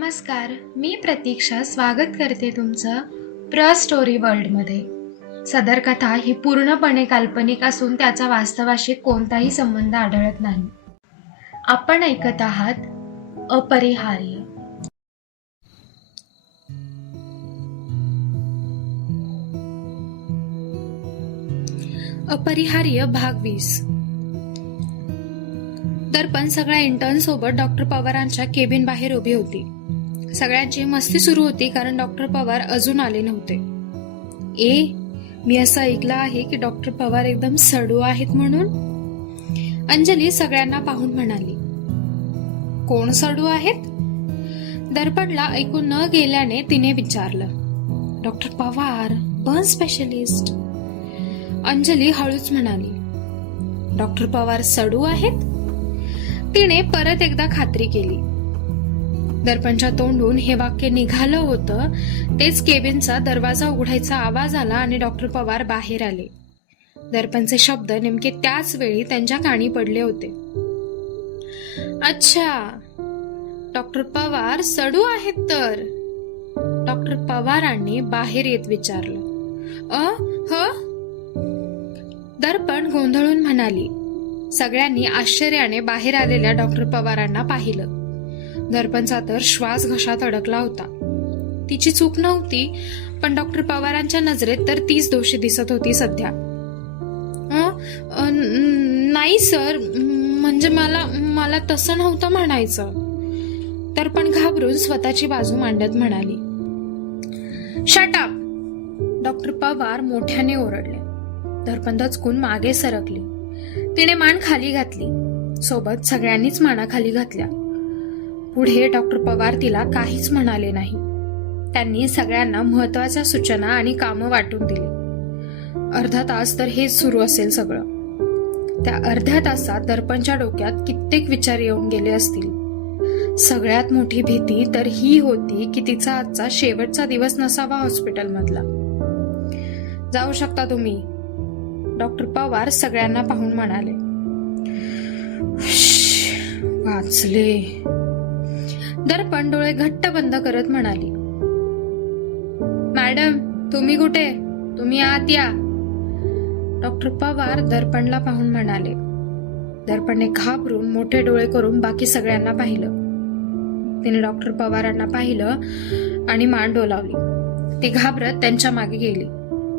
नमस्कार मी प्रतीक्षा स्वागत करते तुमचं प्र स्टोरी वर्ल्डमध्ये. सदर कथा ही पूर्णपणे काल्पनिक असून त्याचा वास्तवाशी कोणताही संबंध आढळत नाही. आपण ऐकत आहात अपरिहार्य. अपरिहार्य भाग वीस. दर्पण सगळ्या इंटर्न सोबत डॉक्टर पवारांच्या केबिन बाहेर उभी होती. सगळ्यांची मस्ती सुरू होती कारण डॉक्टर पवार अजून आले नव्हते. ए मी असं ऐकलं आहे की डॉक्टर पवार एकदम सडू आहेत म्हणून? अंजली सगळ्यांना पाहून म्हणाली कोण सडू आहेत? दर्पणला ऐकून न गेल्याने तिने विचारलं doctor Pawar burn specialist Anjali हळूच म्हणाली डॉक्टर पवार सडू आहेत? तिने परत एकदा खात्री केली दर्पणच्या तोंडून हे वाक्य निघालं होतं तेच केबिनचा दरवाजा उघडायचा आवाज आला आणि डॉक्टर पवार बाहेर आले. दर्पणचे शब्द नेमके त्याच वेळी त्यांच्या कानी पडले होते. अच्छा डॉक्टर पवार सडू आहेत तर. डॉक्टर पवारांनी बाहेर येत विचारलं. अ ह? दर्पण गोंधळून म्हणाली. सगळ्यांनी आश्चर्याने बाहेर आलेल्या डॉक्टर पवारांना पाहिलं. दर्पणचा तर श्वास घशात अडकला होता. तिची चूक नव्हती पण डॉक्टर पवारांच्या नजरेत तर तीच दोषी दिसत होती सध्या. नाही सर म्हणजे मला मला तसं नव्हतं म्हणायचं. तर पण घाबरून स्वतःची बाजू मांडत म्हणाली. शटाप डॉक्टर पवार मोठ्याने ओरडले. दर्पण दचकून मागे सरकली. तिने मान खाली घातली. सोबत सगळ्यांनीच माना खाली घातल्या. पुढे डॉक्टर पवार तिला काहीच म्हणाले नाही. त्यांनी सगळ्यांना महत्त्वाच्या सूचना आणि कामं वाटून दिली. अर्धा तास तर हेच सुरू असेल सगळं. त्या अर्ध्या तासात दर्पणच्या डोक्यात कित्येक विचार येऊन गेले असतील. सगळ्यात मोठी भीती तर ही होती की तिचा आजचा शेवटचा दिवस नसावा हॉस्पिटलमधला. जाऊ शकता तुम्ही डॉक्टर पवार सगळ्यांना पाहून म्हणाले. वाचले. दर्पण डोळे घट्ट बंद करत म्हणाली. मॅडम तुम्ही कुठे? तुम्ही आत या. डॉक्टर पवार दर्पणला पाहून म्हणाले. दर्पणने घाबरून मोठे डोळे करून बाकी सगळ्यांना पाहिलं. तिने डॉक्टर पवारांना पाहिलं आणि मान डोलावली. ती घाबरत त्यांच्या मागे गेली.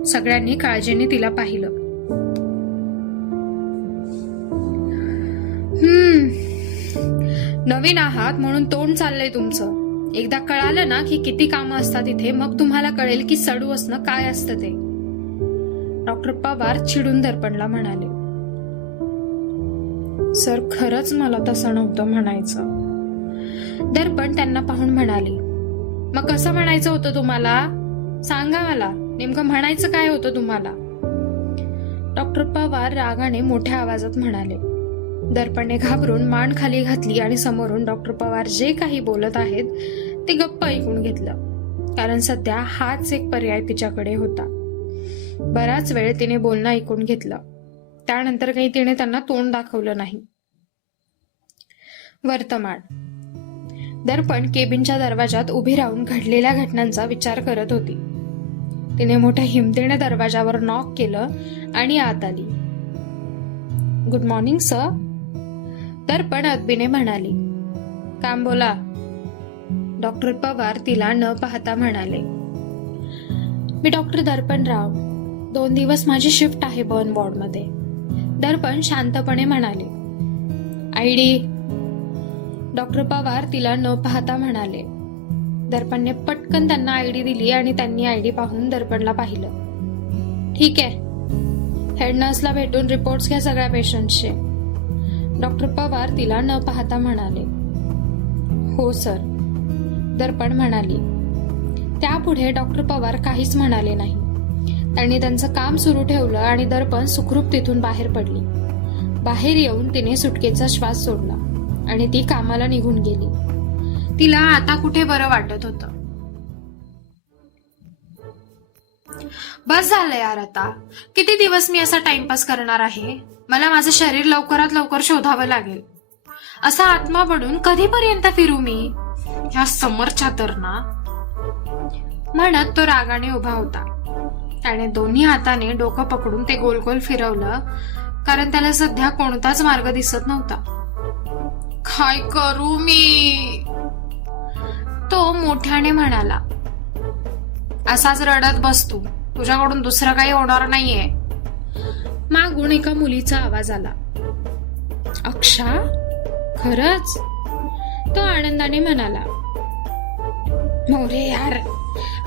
सगळ्यांनी काळजीने तिला पाहिलं. हम्म नवीन आहात म्हणून तोंड चाललंय तुमचं. एकदा कळालं ना की किती कामं असतात इथे मग तुम्हाला कळेल की सडू असणं काय असतं ते. डॉक्टर पवार चिडून दर्पणला म्हणाले. सर खरंच मला तसं नव्हतं म्हणायचं. दर्पण त्यांना पाहून म्हणाली. मग कसं म्हणायचं होतं तुम्हाला? सांगा मला. नेमकं म्हणायचं काय होतं तुम्हाला? डॉक्टर पवार रागाने मोठ्या आवाजात म्हणाले. दर्पणने घाबरून मान खाली घातली आणि समोरून डॉक्टर पवार जे काही बोलत आहेत ते गप्प ऐकून घेतलं. कारण सध्या हाच एक पर्याय तिच्याकडे होता. बराच वेळ तिने बोलणं ऐकून घेतलं. त्यानंतर काही तिने त्यांना तोंड दाखवलं नाही. वर्तमान. दर्पण केबिनच्या दरवाजात उभी राहून घडलेल्या घटनांचा विचार करत होती. तिने मोठ्या हिमतीने दरवाजावर नॉक केलं आणि आत आली. गुड मॉर्निंग सर दर्पण अदबीने म्हणाली काम बोला. डॉक्टर पवार तिला न पाहता म्हणाले मी डॉक्टर दर्पण राव दोन दिवस माझी शिफ्ट आहे बर्न वॉर्डमध्ये. दर्पण शांतपणे म्हणाले आय डी डॉक्टर पवार तिला न पाहता म्हणाले दर्पणने पटकन त्यांना आयडी दिली आणि त्यांनी आयडी पाहून दर्पणला पाहिलं. ठीक आहे. हेड नर्सला भेटून रिपोर्ट्स घ्या सगळ्या पेशंटचे. डॉक्टर पवार तिला न पाहता म्हणाले हो सर दर्पण म्हणाली. त्यापुढे डॉक्टर पवार काहीच म्हणाले नाही. त्यांनी त्यांचं काम सुरू ठेवलं आणि दर्पण सुखरूप तिथून बाहेर पडली. बाहेर येऊन तिने सुटकेचा श्वास सोडला आणि ती कामाला निघून गेली. तिला आता कुठे बरं वाटत होतं? बस झालं यार आता. किती दिवस मी असा टाइमपास करणार आहे? मला माझं शरीर लवकरात लवकर शोधावं लागेल. असा आत्मा पडून कधीपर्यंत फिरू मी? ह्या समोरच्या तर ना म्हणत तो रागाने उभा होता. त्याने दोन्ही हाताने डोकं पकडून ते गोल गोल फिरवलं कारण त्याला सध्या कोणताच मार्ग दिसत नव्हता. काय करू मी? तो मोठ्याने म्हणाला. असाच रडत बसतो तुझ्याकडून दुसरं काही होणार नाहीये. मागून एका मुलीचा आवाज आला. अक्षा खरच? तो आनंदाने म्हणाला मोरे यार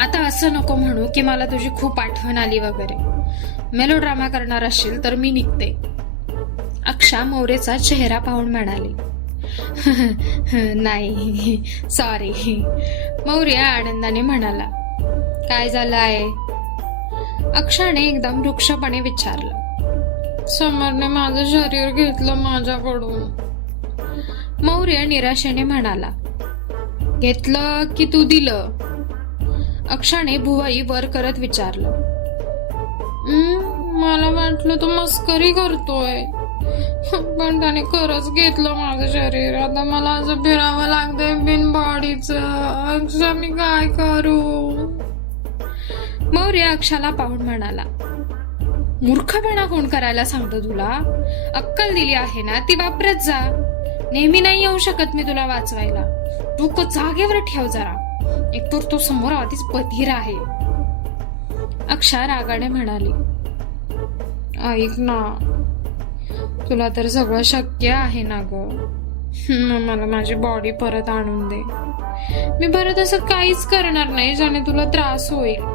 आता असं नको म्हणू की मला तुझी खूप आठवण आली वगैरे. मेलो ड्रामा करणार असेल तर मी निघते. अक्षा मोरेचा चेहरा पाहून म्हणाली नाही सॉरी मौर्य आनंदाने म्हणाला काय झालं आहे अक्षाने एकदम वृक्षपणे विचारलं. समरने माझं शरीर घेतलं माझ्याकडून. मौर्य निराशेने म्हणाला घेतलं की तू दिलं. अक्षाने भुवाई वर करत विचारलं मला वाटलं तो मस्करी करतोय. पण त्याने खरंच घेतलं माझं शरीर. आता मला असं फिरावं लागतंय बिन बॉडीचं अक्षा मी काय करू? मौर्य अक्षाला पाहून म्हणाला मूर्खपणा कोण करायला सांगतो तुला? अक्कल दिली आहे ना ती वापरत जा. नेहमी नाही येऊ शकत मी तुला वाचवायला. डोकं जागेवर ठेव जरा. एकतर तो समोर आधीच बधीर आहे. अक्षा रागाने म्हणाली ऐक ना तुला तर सगळं शक्य आहे ना ग. मला माझी बॉडी परत आणून दे. मी परत असं काहीच करणार नाही ज्याने तुला त्रास होईल.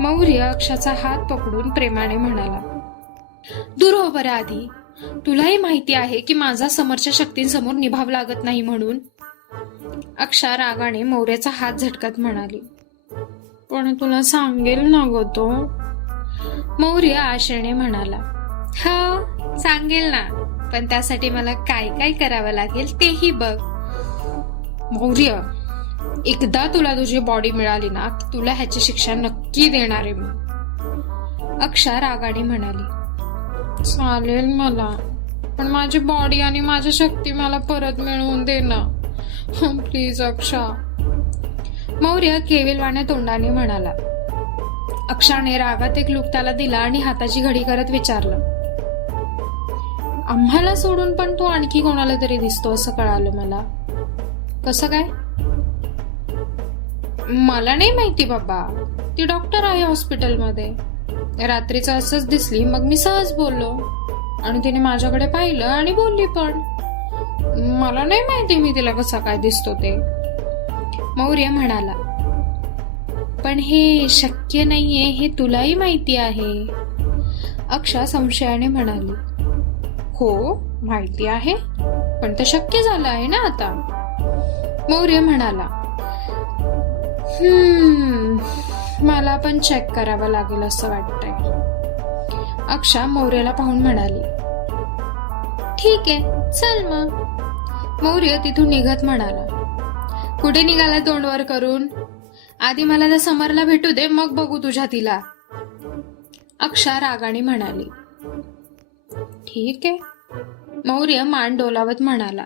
मौर्य अक्षाचा हात पकडून प्रेमाने म्हणाला दूर हो बरं आधी. तुलाही माहिती आहे की माझा समोरच्या शक्तींसमोर निभाव लागत नाही म्हणून. अक्षा रागाने मौर्याचा हात झटकत म्हणाली पण तुला सांगेल ना ग तो. मौर्य आशेने म्हणाला हो सांगेल ना. पण त्यासाठी मला काय काय करावं लागेल तेही बघ. मौर्य एकदा तुला तुझी बॉडी मिळाली ना तुला ह्याची शिक्षा नक्की देणार आहे मी. अक्षा रागाने म्हणाली. चालेल मला पण माझी बॉडी आणि माझी शक्ती मला परत मिळवून दे ना. प्लीज अक्षा. मौर्य केविलवाण्या तोंडाने म्हणाला. अक्षाने रागात एक लुक त्याला दिला आणि हाताची घडी करत विचारलं. आम्हाला सोडून पण तो आणखी कोणाला तरी दिसतो असं कळालं मला. कसं काय? मला नाही माहिती बाबा. ती डॉक्टर आहे हॉस्पिटलमध्ये रात्रीचं असंच दिसली मग मी सहज बोललो. आणि तिने माझ्याकडे पाहिलं आणि बोलली पण. मला नाही माहिती मी तिला कसा काय दिसतो ते. मौर्य म्हणाला पण हे शक्य नाहीये हे तुलाही माहिती आहे. अक्षा संशयाने म्हणाली हो माहिती आहे पण ते शक्य झालं आहे ना आता. मौर्य म्हणाला मला पण चेक करावं लागेल असं वाटतंय. अक्षा मौर्याला पाहून म्हणाली. ठीक आहे चल मग. मौर्य तिथून निघत म्हणाला. कुठे निघाला तोंडवर करून? आधी मला त्या समरला भेटू दे मग बघू तुझ्या तिला. अक्षा रागाने म्हणाली. ठीक आहे. मौर्य मान डोलावत म्हणाला.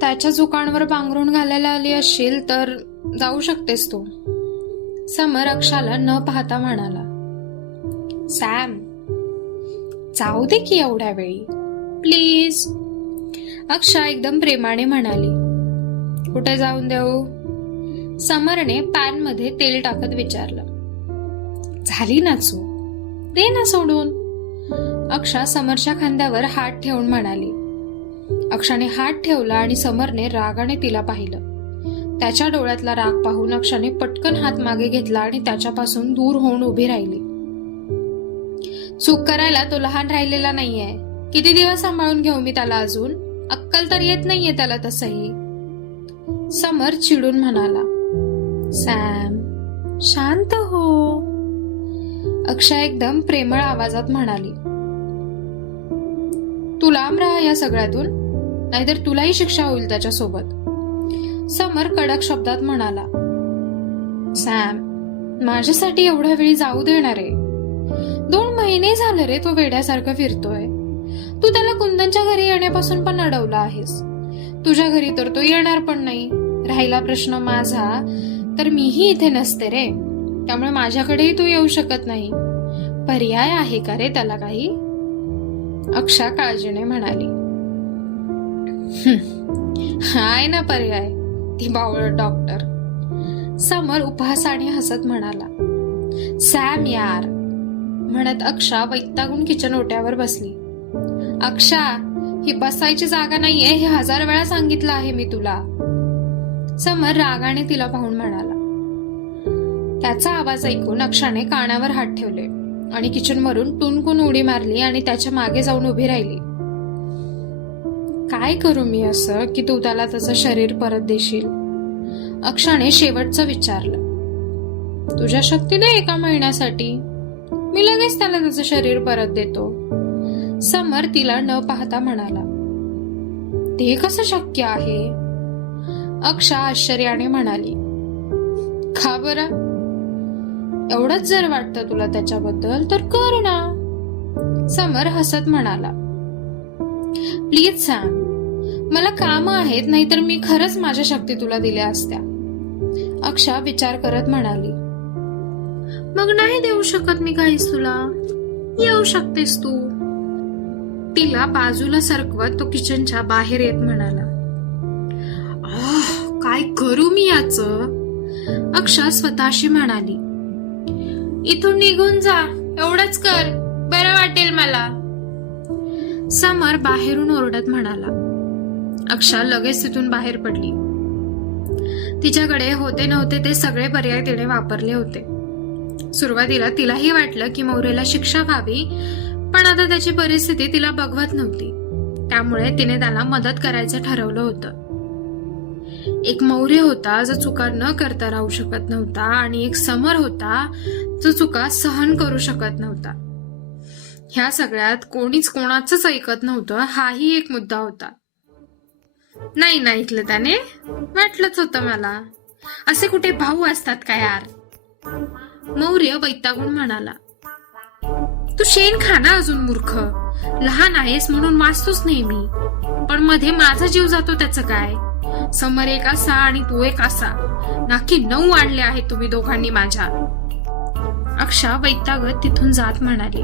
त्याच्या चुकांवर पांघरून घालायला आली असशील तर जाऊ शकतेस तू. समर अक्षाला न पाहता म्हणाला सॅम जाऊ दे की एवढ्या वेळी. प्लीज. अक्षा एकदम प्रेमाने म्हणाली कुठे जाऊन देऊ? समरने पॅनमध्ये तेल टाकत विचारलं झाली ना चू दे ना सोडून. अक्षा समरच्या खांद्यावर हात ठेवून म्हणाली अक्षाने हात ठेवला आणि समरने रागाने तिला पाहिलं. त्याच्या डोळ्यातला राग पाहून अक्षाने पटकन हात मागे घेतला आणि त्याच्यापासून दूर होऊन उभी राहिली. चूक करायला तो लहान राहिलेला नाहीये. किती दिवस सांभाळून घेऊ मी त्याला अजून? अक्कल तर येत नाहीये त्याला तसही. समर चिडून म्हणाला सॅम शांत हो. अक्षय एकदम प्रेमळ आवाजात म्हणाली तू लांब राहा या सगळ्यातून. नाहीतर तुलाही शिक्षा होईल त्याच्यासोबत. समर कडक शब्दात म्हणाला सॅम माझ्यासाठी एवढ्या वेळी जाऊ देणार आहे दोन महिने झाले रे तो वेड्यासारखं फिरतोय. तू त्याला कुंदनच्या घरी येण्यापासून पण अडवला आहेस. तुझ्या घरी तर तो येणार पण नाही. राहिला प्रश्न माझा तर मीही इथे नसते रे. त्यामुळे माझ्याकडेही तू येऊ शकत नाही. पर्याय आहे का रे त्याला काही? अक्षा काळजीने म्हणाली. हाय ना पर्याय ती बावळ डॉक्टर समर उपहासाने हसत म्हणाला सॅम यार म्हणत अक्षा वैतागून किचन ओट्यावर बसली. अक्षा ही बसायची जागा नाहीये हे हजार वेळा सांगितलं आहे मी तुला. समर रागाने तिला पाहून म्हणाला. त्याचा आवाज ऐकून अक्षाने कानावर हात ठेवले आणि किचनवरून टुनकून उडी मारली आणि त्याच्यामागे जाऊन उभी राहिली. काय करू मी असं की तू त्याला त्याचं शरीर परत देशील? अक्षाने शेवटचं विचारलं. तुझ्या शक्तीने एका महिन्यासाठी. मी लगेच त्याला त्याचं शरीर परत देतो. समर तिला न पाहता म्हणाला. ते कसं शक्य आहे? अक्षा आश्चर्याने म्हणाली. खा बरं? एवढंच जर वाटतं तुला त्याच्याबद्दल तर कर ना. समर हसत म्हणाला. प्लीज सांग मला काम आहेत नाहीतर मी खरंच माझ्या शक्ती तुला दिल्या असत्या. अक्षा विचार करत म्हणाली. मग नाही देऊ शकत मी काहीच तुला. येऊ शकतेस तू. तिला बाजूला सरकवत तो किचनच्या बाहेर येत म्हणाला. "आह, काय करू मी याच? अक्षा स्वतःशी म्हणाली. इथून निघून जा एवढंच कर. बरं वाटेल मला. समर बाहेरून ओरडत म्हणाला. अक्षा लगेच तिथून बाहेर पडली. तिच्याकडे होते नव्हते ते सगळे पर्याय तिने वापरले होते. सुरुवातीला तिलाही वाटलं की मौर्यला शिक्षा व्हावी पण आता त्याची परिस्थिती तिला बघवत नव्हती. त्यामुळे तिने त्याला मदत करायचं ठरवलं होतं. एक मौर्य होता जो चुका न करता राहू शकत नव्हता आणि एक समर होता जो चुका सहन करू शकत नव्हता. ह्या सगळ्यात कोणीच कोणाचंच ऐकत नव्हतं हाही एक मुद्दा होता. नाही ना ऐकलं त्याने. वाटलंच होतं मला. असे कुठे भाऊ असतात का यार? मौर्य वैतागून म्हणाला तू शेण खा ना अजून मूर्ख. लहान आहेस म्हणून वाचतोच नेहमी पण मध्ये माझा जीव जातो त्याचं काय? समर एक असा आणि तू एक असा. नाकी नऊ आणले आहेत तुम्ही दोघांनी माझ्या. अक्षा वैतागत तिथून जात म्हणाली